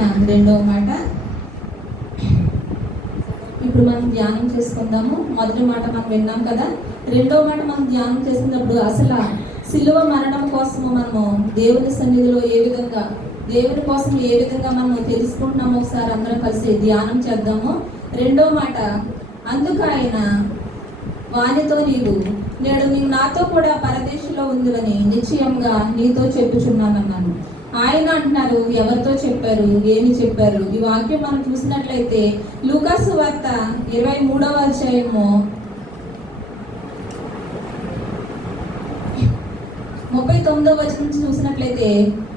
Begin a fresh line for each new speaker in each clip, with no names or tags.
రెండవ మాట. ఇప్పుడు మనం ధ్యానం చేసుకుందాము. మొదటి మాట మనం విన్నాం కదా? రెండో మాట మనం ధ్యానం చేసినప్పుడు అసలు సిలువ మరణం కోసము మనము దేవుని సన్నిధిలో ఏ విధంగా దేవుని కోసం ఏ విధంగా మనం తెలుసుకుంటున్నాము ఒకసారి అందరం కలిసి ధ్యానం చేద్దాము. రెండో మాట అందుకు ఆయన వానితో నీవు నేడు నీవు నాతో కూడా పరదేశంలో ఉందివని నిశ్చయంగా నీతో చెప్పుచున్నానన్నాను. ఆయన అంటున్నారు ఎవరితో చెప్పారు ఏమి చెప్పారు? ఈ వాక్యం మనం చూసినట్లయితే లూకాసు వార్త ఇరవై మూడవ అధ్యాయము ముప్పై తొమ్మిదవ వచనం నుంచి చూసినట్లయితే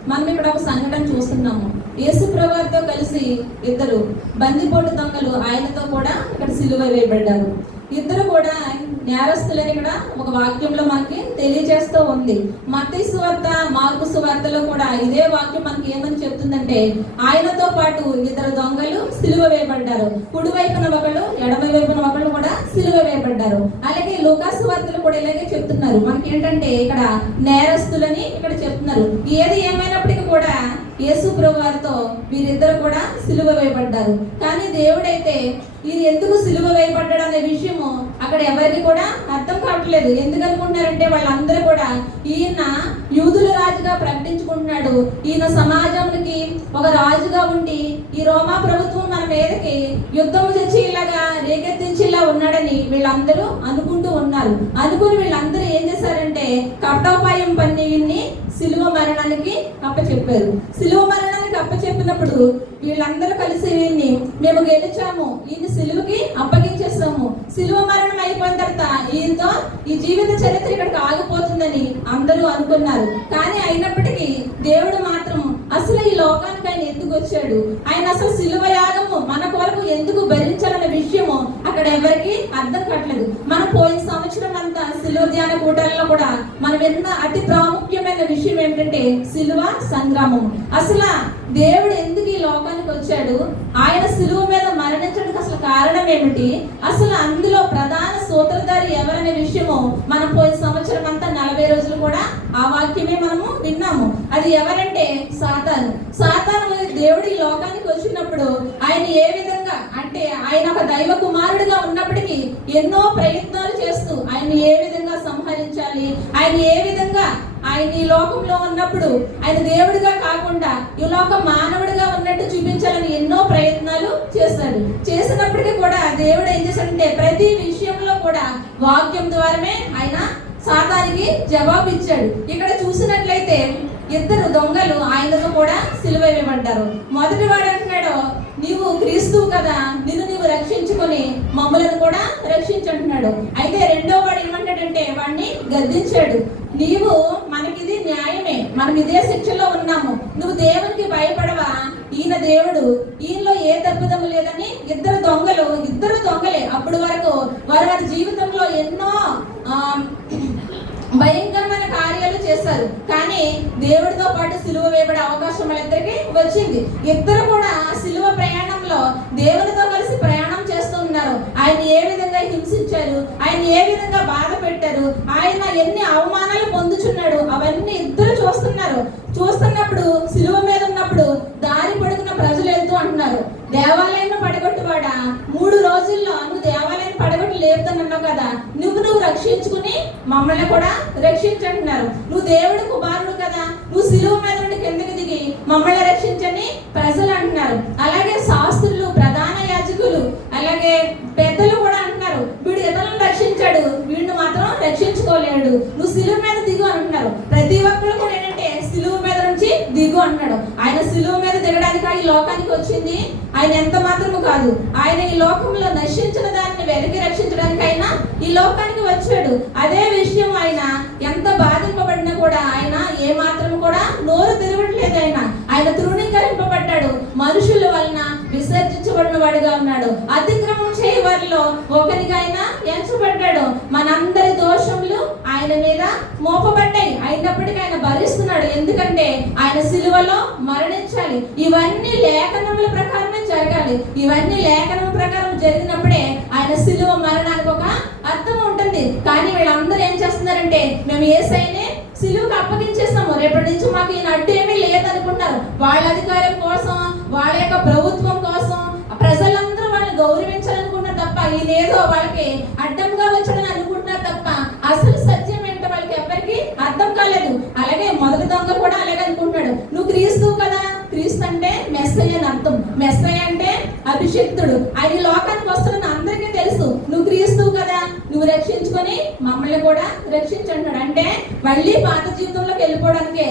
మనం ఇక్కడ ఒక సంఘటన చూస్తున్నాము. యేసు ప్రభాతో కలిసి ఇద్దరు బందిపోటు దొంగలు ఆయనతో కూడా ఇక్కడ సిలువ వేయబడ్డారు. ఇద్దరు కూడా నేరస్తులని ఇక్కడ ఒక వాక్యంలో మనకి తెలియజేస్తూ ఉంది. మత్తయి సువార్త మార్పు సువార్తలో కూడా ఇదే వాక్యం మనకి ఏమని చెప్తుందంటే ఆయనతో పాటు ఇద్దరు దొంగలు సిలువ వేయబడ్డారు. కుడి వైపున ఒకళ్ళు ఎడమ వైపున ఒకళ్ళు కూడా సిలువ వేయబడ్డారు. అలాగే లూకాసు వార్తలు కూడా ఇలాగే చెప్తున్నారు. మనకి ఏంటంటే ఇక్కడ నేరస్తులని ఇక్కడ చెప్తున్నారు. ఏది ఏమైనప్పటికీ కూడా యేసు ప్రభువారితో వీరిద్దరు కూడా సిలువ వేయబడ్డారు. కానీ దేవుడైతే వీరు ఎందుకు సిలువ వేయబడ్డాడు అనే విషయము అక్కడ ఎవరికి కూడా అర్థం కావట్లేదు. ఎందుకు అనుకుంటున్నారంటే వాళ్ళందరూ కూడా ఈయన యూదుల రాజుగా ప్రకటించుకుంటున్నాడు. ఈయన సమాజంకి ఒక రాజుగా ఉండి ఈ రోమా ప్రభుత్వం మన మీదకి యుద్ధం తెచ్చి ఇలాగా రేకెత్తించేలా ఉన్నాడని వీళ్ళందరూ అనుకుంటూ ఉన్నారు. అనుకుని వీళ్ళందరూ ఏం చేశారంటే కట్టోపాయం పన్ని వీళ్ళని సిలువ మరణానికి అప్పచెప్పారు. సిలువ మరణానికి అప్పచెప్పినప్పుడు వీళ్ళందరూ కలిసి వీళ్ళని మేము గెలిచాము. ఈయన సిలువకి అప్పగించేస్తాము సిలువ మరణం అయిపోయిన తర్వాత ఈయనతో ఈ జీవిత చరిత్ర ఇక్కడికి ఆగిపోతుందని అందరూ అనుకున్నారు. కానీ అయినప్పటికీ దేవుడు మాత్రం అసలు ఈ లోకానికి ఎందుకు వచ్చాడు ఆయన అసలు సిలువ యాగము మన కొరకు ఎందుకు భరించాలనే విషయము అక్కడ ఎవరికి అర్థం కావట్లేదు. మనం పోయిన సంవత్సరం అంతా సిలువ ధ్యాన కూటాలలో కూడా మనం విన్న అతి ప్రాముఖ్యమైన విషయం ఏంటంటే సిలువ సంగ్రామం. అసలు దేవుడు ఎందుకు ఈ లోకానికి వచ్చాడు? ఆయన సిలువ మీద మరణించడానికి అసలు కారణం ఏమిటి? అసలు అందులో ప్రధాన సూత్రధారి ఎవరనే విషయము మనం పోయిన సంవత్సరం అంతా నలభై రోజులు కూడా ఆ వాక్యమే మనము విన్నాము. అది ఎవరంటే సాతాను. సాతాను దేవుడి ఈ లోకానికి వచ్చినప్పుడు ఆయన ఏ విధంగా అంటే ఆయన ఒక దైవ కుమారుడిగా ఉన్నప్పటికీ ఎన్నో ప్రయత్నాలు చేస్తూ ఆయన ఏ విధంగా సంహరించాలి? ఆయన ఏ విధంగా ఆయన ఈ లోకంలో ఉన్నప్పుడు ఆయన దేవుడిగా కాకుండా ఈ లోక మానవుడిగా ఉన్నట్టు చూపించాలని ఎన్నో ప్రయత్నాలు చేశాడు. చేసినప్పటికీ కూడా దేవుడు ఏం చేశాడంటే ప్రతి విషయంలో కూడా వాక్యం ద్వారానే ఆయన సాతానికి జవాబు ఇచ్చాడు ఇక్కడ చూసినట్లయితే ఇద్దరు దొంగలు ఆయనతో కూడా సిలువ వేయబడ్డారు మొదటి వాడు అంటున్నాడు నీవు క్రీస్తు కదా నిన్ను నీవు రక్షించుకొని మమ్మలను కూడా రక్షించుంటున్నాడు అయితే రెండో వాడు ఏమంటాడంటే వాడిని గద్దించాడు. నీవు మనకిది న్యాయమే మనం ఇదే శిక్షలో ఉన్నాము. నువ్వు దేవునికి భయపడవా? ఈయన దేవుడు ఈయనలో ఏ తప్పిదము లేదని ఇద్దరు దొంగలు ఇద్దరు దొంగలే. అప్పటి వరకు వారి వారి జీవితంలో ఎన్నో ఆ, భయంకరమైన కార్యాలు చేశారు. కానీ దేవుడితో పాటు సిలువ వేయబడే అవకాశం వాళ్ళిద్దరికి వచ్చింది. ఇద్దరు కూడా సిలువ ప్రయాణంలో దేవునితో కలిసి ప్రయాణం చేస్తూ ఉన్నారు. ఆయన ఏ విధంగా హింసించారు? ఆయన ఏ విధంగా బాధ పెట్టారు? ఆయన ఎన్ని అవమానాలు పొందుచున్నాడు? అవన్నీ ఇద్దరు చూస్తున్నారు. చూస్తున్నప్పుడు సిలువ మీద ఉన్నప్పుడు దారి పడుకున్న ప్రజలు వెళ్తూ అంటున్నారు. దేవాలయంలో పడగొట్టువాడా? మూడు రోజుల్లో నువ్వు దేవాలయం పడగొట్టు లేపుతానన్నావు కదా. నువ్వు రక్షించుకుని మమ్మల్ని కూడా రక్షించంటున్నారు. నువ్వు దేవుడు కుమారుడు కదా. నువ్వు సిలువ మీద నుండి కిందకి దిగి మమ్మల్ని రక్షించని ప్రజలు అంటున్నారు. అలాగే శాస్త్రులు ప్రధాన యాజకులు అలాగే పెద్దలు కూడా అంటున్నారు. వీడు ఇతరులను రక్షించాడు. వీడిని మాత్రం రక్షించుకోలేడు. నువ్వు సిలువ మీద దిగు అంటున్నారు. ప్రతి ఒక్కరు అంటున్నాడు ఆయన సిలువ మీద తిరగడానికి ఈ లోకానికి వచ్చింది. ఆయన ఎంత మాత్రము కాదు ఆయన ఈ లోకంలో నశించిన దానిని వెలికి రక్షించడానికైనా ఈ లోకానికి వచ్చాడు. అదే విషయం ఆయన ఎంత బాధింపబడినా కూడా ఆయన ఏ మాత్రం కూడా నోరు తిరగట్లేదు ఆయన. ఆయన తృణీకరింపబడ్డాడు. మనుషుల వలన విసర్జించబడిన వాడిగా ఉన్నాడు. అతిక్రమం చేయ వారిలో ఒకరిగా ఆయన మనందరి దోషములు ఆయన మీద మోపబడ్డాయి. అయినప్పటికీ ఆయన భరిస్తున్నాడు. ఎందుకంటే ఆయన సిలువలో మరణించాలి. ఇవన్నీ లేఖనముల ప్రకారమే జరగాలి. ఇవన్నీ లేఖనం ప్రకారం జరిగినప్పుడే ఆయన సిలువ మరణానికి ఒక అర్థం ఉంటుంది. కానీ వీళ్ళందరూ ఏం చేస్తున్నారంటే మేము ఏసైనే సైనే అప్పగించేస్తాము. రేపటి నుంచి మాకు ఈయన అడ్డు ఏమీ లేదనుకుంటారు వాళ్ళ అధికారం కోసం వాళ్ళ యొక్క ప్రభుత్వం కోసం ప్రజలందరూ వాళ్ళని గౌరవించాలనుకుంటున్నారు తప్ప ఈయనేదో వాళ్ళకి అడ్డు వచ్చాడని అనుకుంటున్నారు తప్ప అసలు సత్యం ఏంటో వాళ్ళకి ఎవరికి అర్థం కాలేదు అలాగే మొదటి దొంగ కూడా అలాగే అనుకుంటున్నాడు నువ్వు క్రీస్తు కదా క్రీస్తు అంటే మెస్సయ్య అని అర్థం మెస్సయ్య అంటే అభిషక్తుడు ఆయన ఈ లోకానికి వస్తున్న అందరికీ తెలుసు నువ్వు క్రీస్తు కదా నువ్వు రక్షించుకొని మమ్మల్ని కూడా రక్షించంటాడు అంటే మళ్ళీ పాత జీవితంలోకి వెళ్ళిపోవడానికే.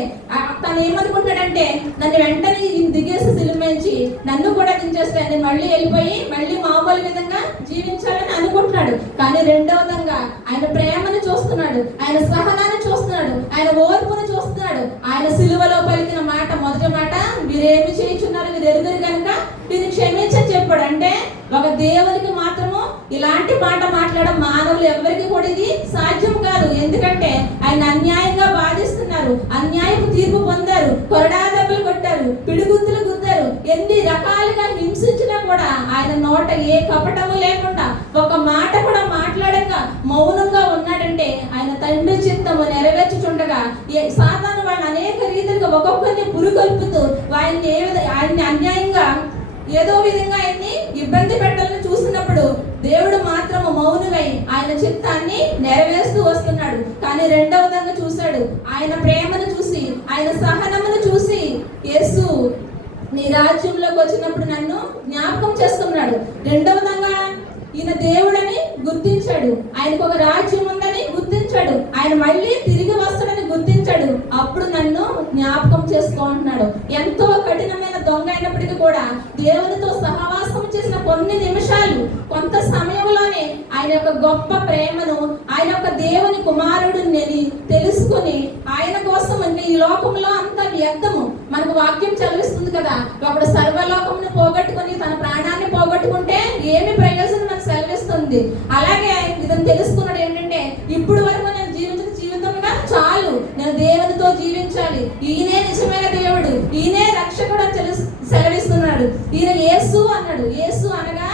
తను ఏమనుకుంటాడంటే నన్ను వెంటనే దిగేసి సిలిమించి నన్ను కూడా దించేస్తాను నేను మళ్ళీ వెళ్ళిపోయి మళ్ళీ మామూలు విధంగా జీవించాలని అనుకుంటున్నాడు. కానీ రెండో విధంగా ఆయన ప్రేమను చూస్తున్నాడు ఆయన సహనాన్ని చూస్తున్నాడు ఆయన ఓర్పును చూస్తున్నాడు. ఆయన సిలువలో పలికిన మాట మొదటి మాట మీరేమి చేయించున్నారు? మీరు ఎరుగురు కనుక మీరు క్షమించని చెప్పాడు. అంటే ఒక దేవునికి మాత్రమే ఇలాంటి మాట మాట్లాడడం మానవులు ఎవరికి కూడా ఇది సాధ్యం కాదు. ఎందుకంటే ఆయన అన్యాయంగా బాధిస్తున్నారు అన్యాయపు తీర్పు పొందారు. కొరడా దెబ్బలు కొట్టారు. పిడుగుద్దులు గుద్దారు ఎన్ని రకాలుగా హింసించినా కూడా ఆయన నోట ఏ కపటము లేకుండా ఒక మాట కూడా మాట్లాడక మౌనంగా ఉన్నాడంటే ఆయన తండ్రి చిత్తము నెరవేర్చుచుండగా ఏ సాధారణ వాళ్ళు అనేక రీతిగా ఒక్కొక్కరిని పురుగొల్పుతూ ఆయన్ని ఏ విధంగా ఆయన్ని అన్యాయంగా ఏదో విధంగా ఆయన్ని ఇబ్బంది పెట్టాలని చూసినప్పుడు దేవుడు మాత్రము మౌనుగై ఆయన చిత్తాన్ని నెరవేరుస్తూ వస్తున్నాడు. కానీ రెండవ విధంగా చూశాడు. ఆయన ప్రేమను చూసి ఆయన సహనమును చూసి యేసు నీ రాజ్యంలోకి వచ్చినప్పుడు నన్ను జ్ఞాపకం చేస్తున్నాడు రెండవ విధంగా ఈయన దేవుడని గుర్తించాడు. ఆయనకు ఒక రాజ్యం ఉందని గుర్తించాడు. ఆయన మళ్ళీ తిరిగి వస్తాడని గుర్తించాడు. అప్పుడు నన్ను జ్ఞాపకం చేసుకుంటున్నాడు ఎంతో కఠినమైన దొంగ అయినప్పటికీ కూడా దేవునితో సహా కొన్ని నిమిషాలు కొంత సమయంలోనే ఆయన యొక్క గొప్ప ప్రేమను ఆయన యొక్క దేవుని కుమారుడు తెలుసుకుని ఆయన కోసం అంటే ఈ లోకంలో అంత వ్యర్థము. మనకు వాక్యం చదివిస్తుంది కదా ఒకడు సర్వలోకమును పోగొట్టుకుని తన ప్రాణాన్ని పోగొట్టుకుంటే ఏమి ప్రయోజనం మనకు సెలవిస్తుంది? అలాగే ఇతను తెలుసుకుని ఏంటంటే ఇప్పుడు వరకు నేను జీవించిన జీవితంగా చాలు నేను దేవునితో జీవించాలి ఈయనే నిజమైన దేవుడు ఈయనే రక్షకుడు అని తెలుసు సెలవిస్తున్నాడు ఈయన యేసు అన్నాడు యేసు అనగా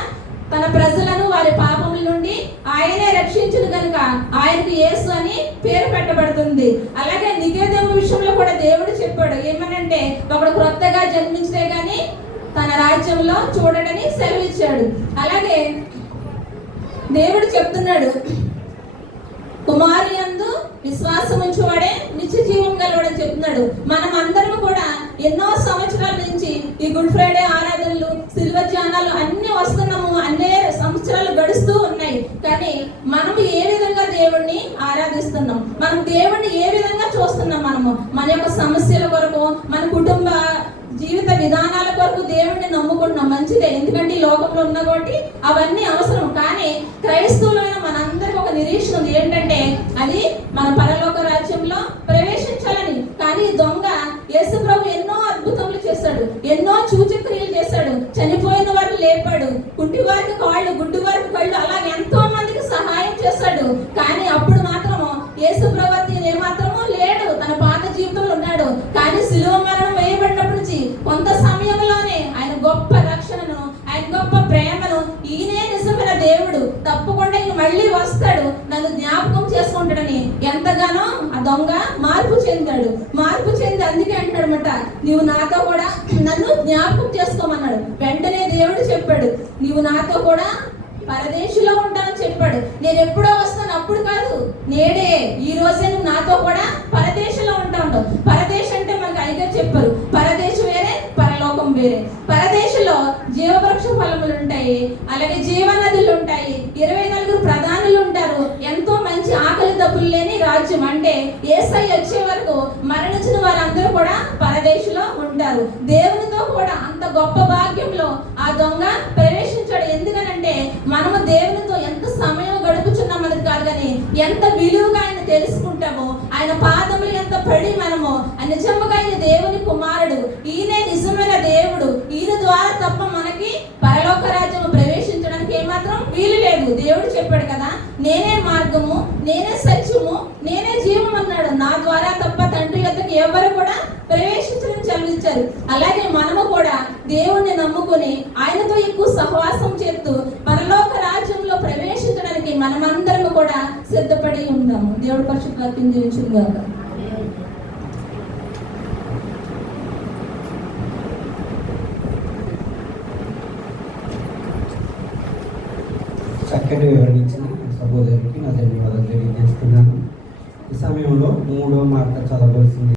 తన ప్రజలను వారి పాపముల నుండి ఆయనే రక్షించును కనుక ఆయనకు యేసు అని పేరు పెట్టబడుతుంది. అలాగే నికేదేము విషయంలో కూడా దేవుడు చెప్పాడు. ఏమనంటే ఒకడు క్రొత్తగా జన్మించితే కానీ తన రాజ్యంలో చూడడని సెలవిచ్చాడు. అలాగే దేవుడు చెప్తున్నాడు కుమారి యందు విశ్వాసం ఉంచువాడే నిత్య జీవం గలవాడని చెప్తున్నాడు. మనం అందరం కూడా ఎన్నో సంవత్సరాల నుంచి ఈ గుడ్ ఫ్రైడే ఆరాధనలు సిల్వర్ ధ్యానాలు అన్ని వస్తున్నాము అన్ని సంవత్సరాలు గడుస్తూ ఉన్నాయి కానీ మనం ఏ విధంగా దేవుణ్ణి ఆరాధిస్తున్నాం మనం దేవుణ్ణి ఏ విధంగా చూస్తున్నాం మనము? మన యొక్క సమస్యల కొరకు మన కుటుంబ జీవిత విధానాల కొరకు దేవుణ్ణి నమ్ముకుంటున్నాం. మంచిదే. ఎందుకంటే ఈ లోకంలో ఉన్న కాబట్టి అవన్నీ అవసరం. కానీ క్రైస్తవులైన మనందరికి ఒక నిరీక్షణ ఉంది. ఏంటంటే అది మన పరలోక రాజ్యంలో ప్రవేశించాలని. కానీ దొంగ యేసు ప్రభు ఎన్నో అద్భుతములు చేశాడు. ఎన్నో సూచక్రియలు చేశాడు. చనిపోయిన వారిని లేపాడు. కుంటి వారికి కాళ్ళు గుడ్డి వారికి నేను మళ్ళీ వస్తాడు. నన్ను జ్ఞాపకం చేసుకుంటాడని ఎంతగానో ఆ దొంగ మార్పు చెందాడు. మార్పు చెంది అందుకే అంటాడనమాట నీవు నాతో కూడా నన్ను జ్ఞాపకం చేసుకోమన్నాడు. వెంటనే దేవుడు చెప్పాడు నీవు నాతో కూడా పరదేశంలో ఉంటానని చెప్పాడు. నేను ఎప్పుడో వస్తాను అప్పుడు కాదు. నేడే ఈ రోజే నువ్వు నాతో కూడా పరదేశంలో ఉంటావు పరదేశం అంటే మనకు అయిగా చెప్పారు. పరదేశం వేరే పరలోకం వేరే. పరదేశంలో జీవవృక్ష ఫలములు ఉంటాయి అలాగే జీవనదులు ఉంటాయి. ఇరవై ఎంతో మంచి ఆకలి దప్పులు లేని రాజ్యం. అంటే ఏసై వచ్చే వరకు మరణించిన వారందరూ కూడా పరదేశంలో ఉంటారు. దేవునితో కూడా అంత గొప్ప భాగ్యంలో ఆ దొంగ ప్రవేశించాడు. ఎందుకనంటే మనము దేవునితో ఎంత సమయం గడుపుచున్నాం అనేది కాదు కానీ ఎంత విలువగా ఆయన తెలుసుకుంటామో ఆయన పాదములు ఎంత పడి మనము ఆ నిజముగా ఆయన దేవుని కుమారుడు ఈయనే నిజమైన దేవుడు. ఈయన ద్వారా తప్ప మనకి పరలోక రాజ్యము ప్రవేశించడానికి ఏమాత్రం వీలు లేదు. దేవుడు చెప్పాడు కదా నేనే మార్గము నేనే సత్యము నేనే జీవము అన్నాడు. నా ద్వారా తప్ప తండ్రి వద్దకు ఎవరు కూడా ప్రవేశించడం చదివించారు అలాగే మనము కూడా దేవుణ్ణి నమ్ముకొని ఆయనతో ఎక్కువ సహవాసం చేస్తూ పరలోక రాజ్యంలో ప్రవేశించడానికి మనమందరం కూడా సిద్ధపడి ఉన్నాము దేవుడు పరిశుభ్రతం జీవించుగాక
చక్కటి వివరించింది మూడో మాట చదవలసింది